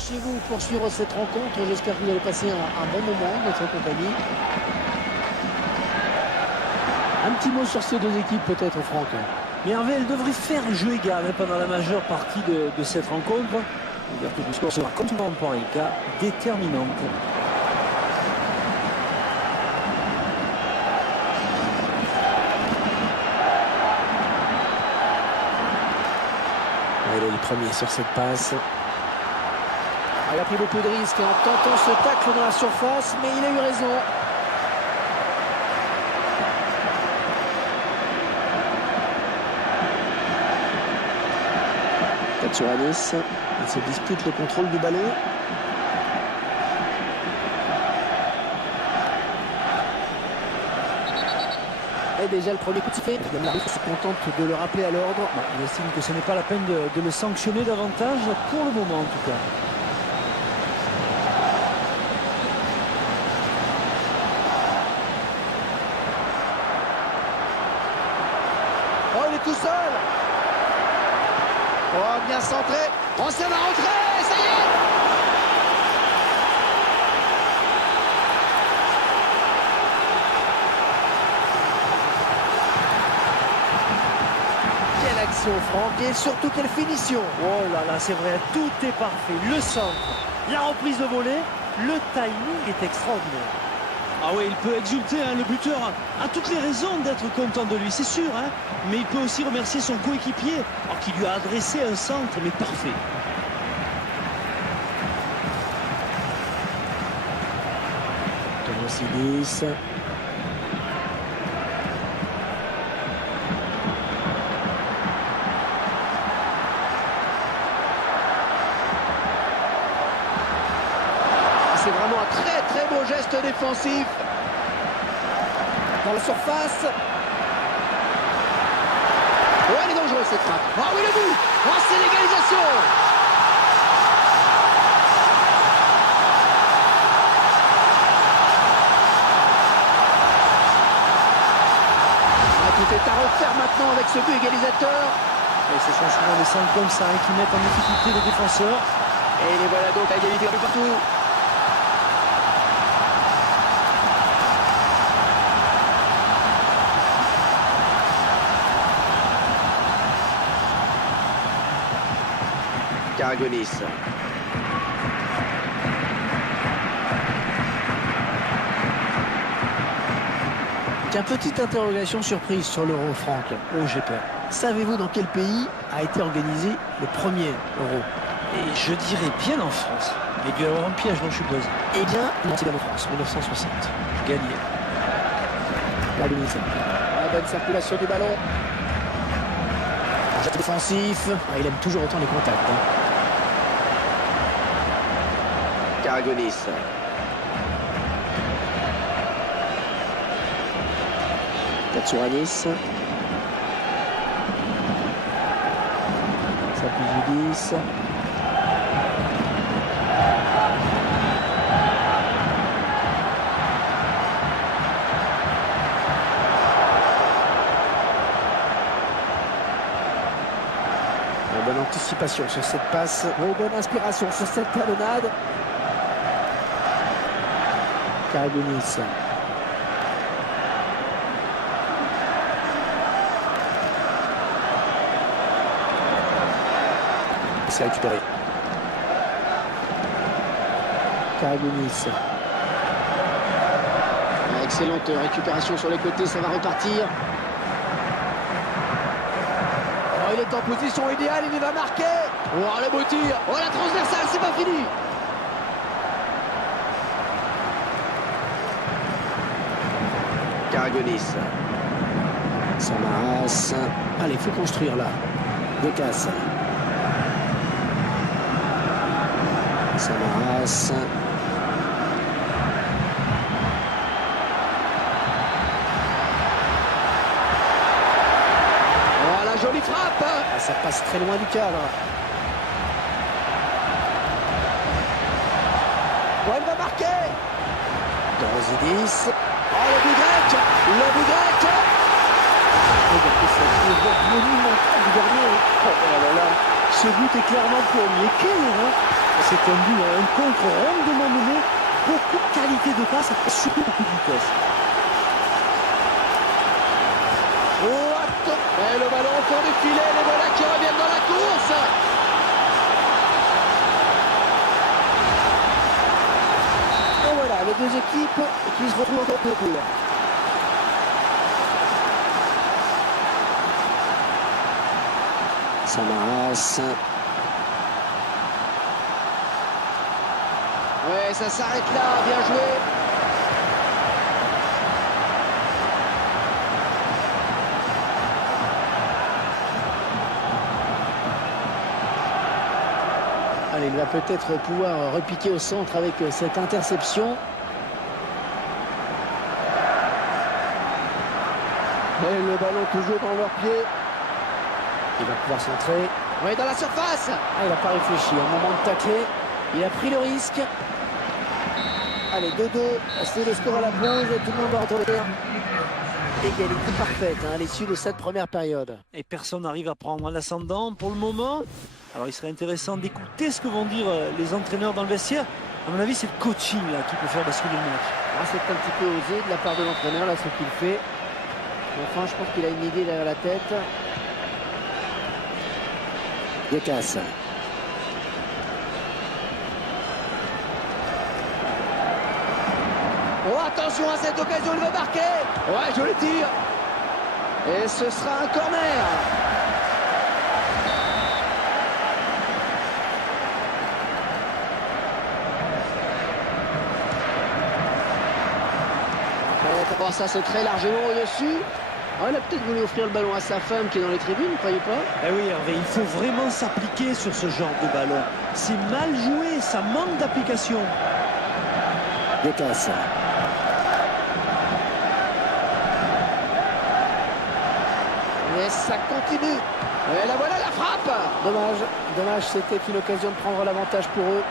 chez vous pour suivre cette rencontre. J'espère que vous allez passer un bon moment dans notre compagnie. Un petit mot sur ces deux équipes peut-être, Franck. Mais Hervé, elle devrait faire un jeu égal pendant la majeure partie de cette rencontre. L'ouverture du score sera, comme souvent pour un cas, déterminante. Il est le premier sur cette passe. Il a pris beaucoup de risques en tentant ce tacle dans la surface, mais il a eu raison. Katsouranis, il se dispute le contrôle du ballon. Et déjà le premier coup de sifflet. L'arbitre se contente de le rappeler à l'ordre. Il estime que ce n'est pas la peine de le sanctionner davantage, pour le moment en tout cas. Oh, il est tout seul. Oh, bien centré. Oh, ça va rentrer, ça y est. Quelle action, Franck, et surtout quelle finition. Oh là là, c'est vrai, tout est parfait. Le centre, la reprise de volée, le timing est extraordinaire. Ah oui, il peut exulter, le buteur a toutes les raisons d'être content de lui, c'est sûr. Mais il peut aussi remercier son coéquipier qui lui a adressé un centre, mais parfait. Tomosidis. C'est vraiment un très très beau geste défensif. Dans la surface. Oh, elle est dangereuse cette frappe. Oh oui, le but. Oh, c'est l'égalisation. Ah, tout est à refaire maintenant avec ce but égalisateur. Et ce sont souvent des centres comme ça qui mettent en difficulté les défenseurs. Et les voilà donc à égalité un peu partout. Karagonis. Tiens, petite interrogation surprise sur l'Euro, Franck. Oh, j'ai peur. Savez-vous dans quel pays a été organisé le premier Euro? Et je dirais bien en France. Il y a dû y avoir un piège, non, je suppose. Eh bien, non, c'est bien en France, 1960. Gagné. Karagonis. La bonne circulation du ballon. Un jet défensif. Il aime toujours autant les contacts. Karagonis. Katsouranis. Sapizidis. Bonne anticipation sur cette passe. Oh, bonne inspiration sur cette talonnade. Karagonis. C'est récupéré. Karagonis. Excellente récupération sur les côtés, ça va repartir. Oh, il est en position idéale, il va marquer. Oh, le beau tir. Oh, la transversale, c'est pas fini. Karagonis. Samaras. Allez, il faut construire là. Decas. Samaras. Oh, la jolie frappe. Ça passe très loin du cadre. Oh, elle va marquer. Tomosidis. Oh, le but grec. Le but grec. Regardez cette erreur monumentale du dernier. Oh là là, ce but est clairement pour lui. Et quelle erreur! C'est un but, un contre rondement mené, beaucoup de qualité de passe et surtout beaucoup de vitesse. Oh, attends! Et le ballon au fond du filet, les voilà qui reviennent dans la course. Et voilà, les deux équipes qui se retrouvent encore de poule. Samaras. Ouais, ça s'arrête là, bien joué. Allez, il va peut-être pouvoir repiquer au centre avec cette interception. Et le ballon toujours dans leurs pieds. Il va pouvoir centrer. Oui, dans la surface. Ah, il n'a pas réfléchi. Au moment de tacler, il a pris le risque. Allez, 2-2. C'est le score à la pause. Tout le monde va retrouver. Égalité parfaite à l'issue de cette première période. Et personne n'arrive à prendre l'ascendant pour le moment. Alors il serait intéressant d'écouter ce que vont dire les entraîneurs dans le vestiaire. À mon avis, c'est le coaching là, qui peut faire basculer le match. Ah, c'est un petit peu osé de la part de l'entraîneur, là, ce qu'il fait. Enfin, je pense qu'il a une idée derrière la tête. Décasse. Oh, attention à cette occasion, il va marquer. Ouais, je le tire. Et ce sera un corner. Oh, ça c'est très largement au-dessus. Oh, il a peut-être voulu offrir le ballon à sa femme qui est dans les tribunes, ne croyez pas? Eh oui, Hervé, il faut vraiment s'appliquer sur ce genre de ballon. C'est mal joué, ça manque d'application. Décasse. Et ça continue. Et là voilà la frappe. Dommage, c'était une occasion de prendre l'avantage pour eux.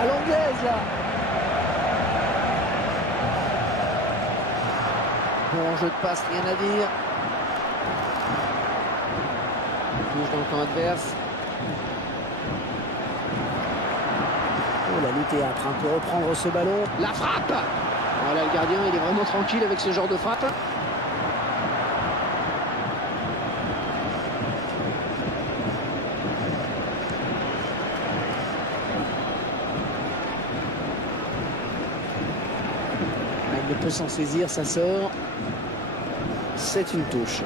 À l'anglaise là. Bon jeu de passe, rien à dire. Touche dans le camp adverse. Oh, la lutte est âpre, on peut reprendre ce ballon. La frappe. Oh, là, le gardien il est vraiment tranquille avec ce genre de frappe. Il ne peut s'en saisir, ça sort. C'est une touche.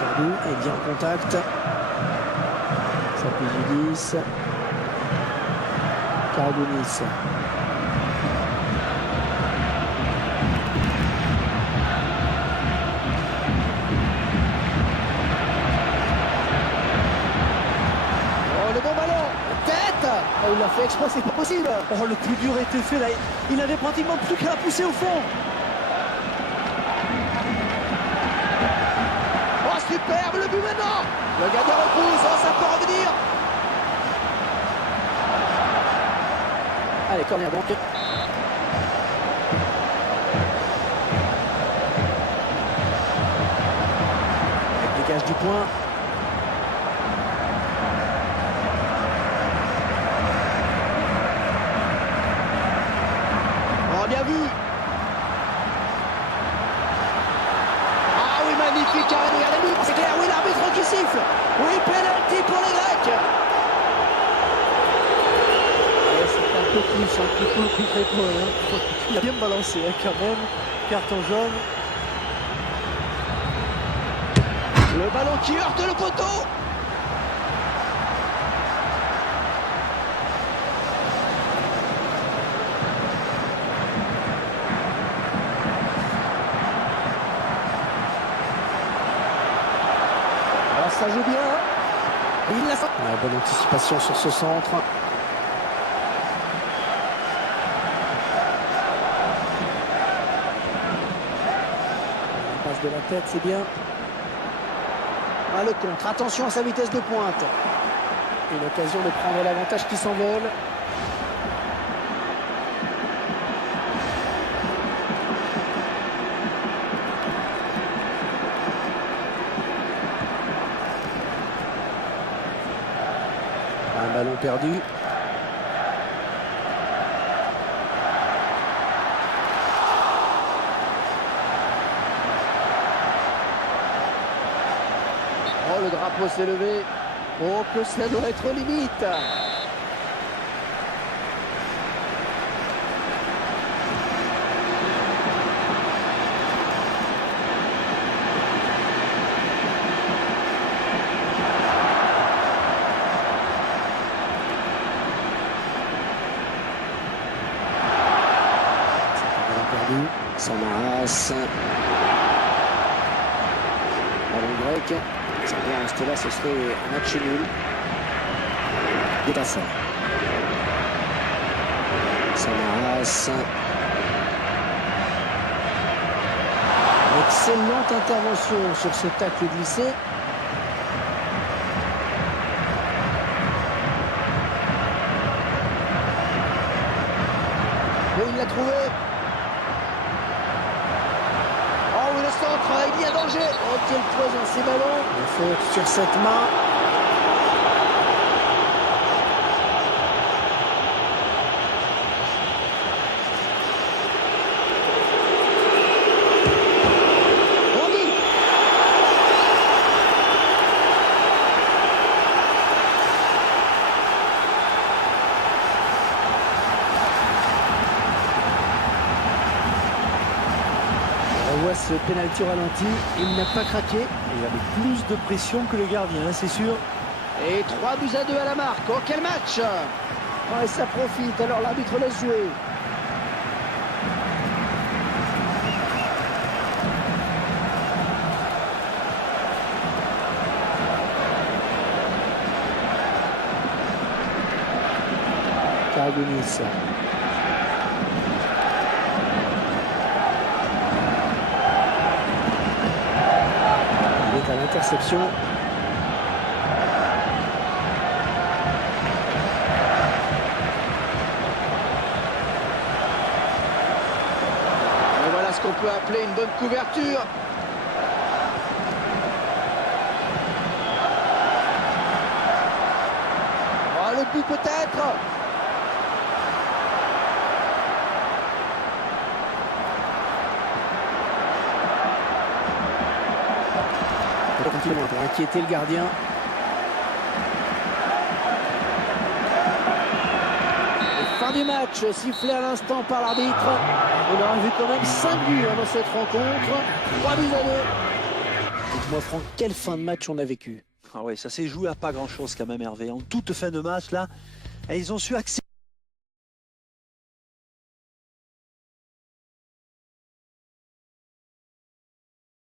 Perdu et bien en contact. Ça peut Gilis. Cardonis. Oh, le bon ballon. Tête. Oh, il l'a fait exprès, c'est pas possible. Oh, le plus dur était fait là. Il n'avait pratiquement plus qu'à pousser au fond. Oh, superbe le but maintenant. Le gardien repousse. Oh, ça peut revenir. Allez, corner donc. Avec dégage du point. Oh, bien vu. Ah oui, magnifique. Regardez-lui. C'est clair, oui, l'arbitre qui siffle. Oui, penalty pour les Grecs. Un peu plus, un petit peu plus précoce. Il a bien balancé hein, quand même. Carton jaune. Le ballon qui heurte le poteau. Alors ça joue bien. Il l'a fait. Bonne anticipation sur ce centre. Passe de la tête, c'est bien. Le contre, attention à sa vitesse de pointe. Et l'occasion de prendre l'avantage qui s'envole. Un ballon perdu. Oh, le drapeau s'est levé. Oh, que cela doit être limite. Perdu. Samaras. Ballon grec. Ça vient rester là, ce serait un match nul. Dépasseur. Samaras. Excellente intervention sur ce tacle glissé. Oui, il l'a trouvé. Oh, le centre, il y a danger. Oh, quel poids dans ces ballons. Il faut sur cette main. On voit ce pénalty au ralenti, il n'a pas craqué. Il avait plus de pression que le gardien, c'est sûr. Et 3-2 à la marque. Oh, quel match! Oh, et ça profite, alors l'arbitre laisse jouer. Caragonis. À l'interception. Et voilà ce qu'on peut appeler une bonne couverture. Oh, le but peut-être. Pour inquiéter le gardien. Et fin du match, sifflé à l'instant par l'arbitre. On aura vu quand même 5 buts dans cette rencontre. 3-2. Dites-moi Franck, quelle fin de match on a vécu? Ah ouais, ça s'est joué à pas grand-chose quand même, Hervé. En toute fin de match, là, et ils ont su accélérer.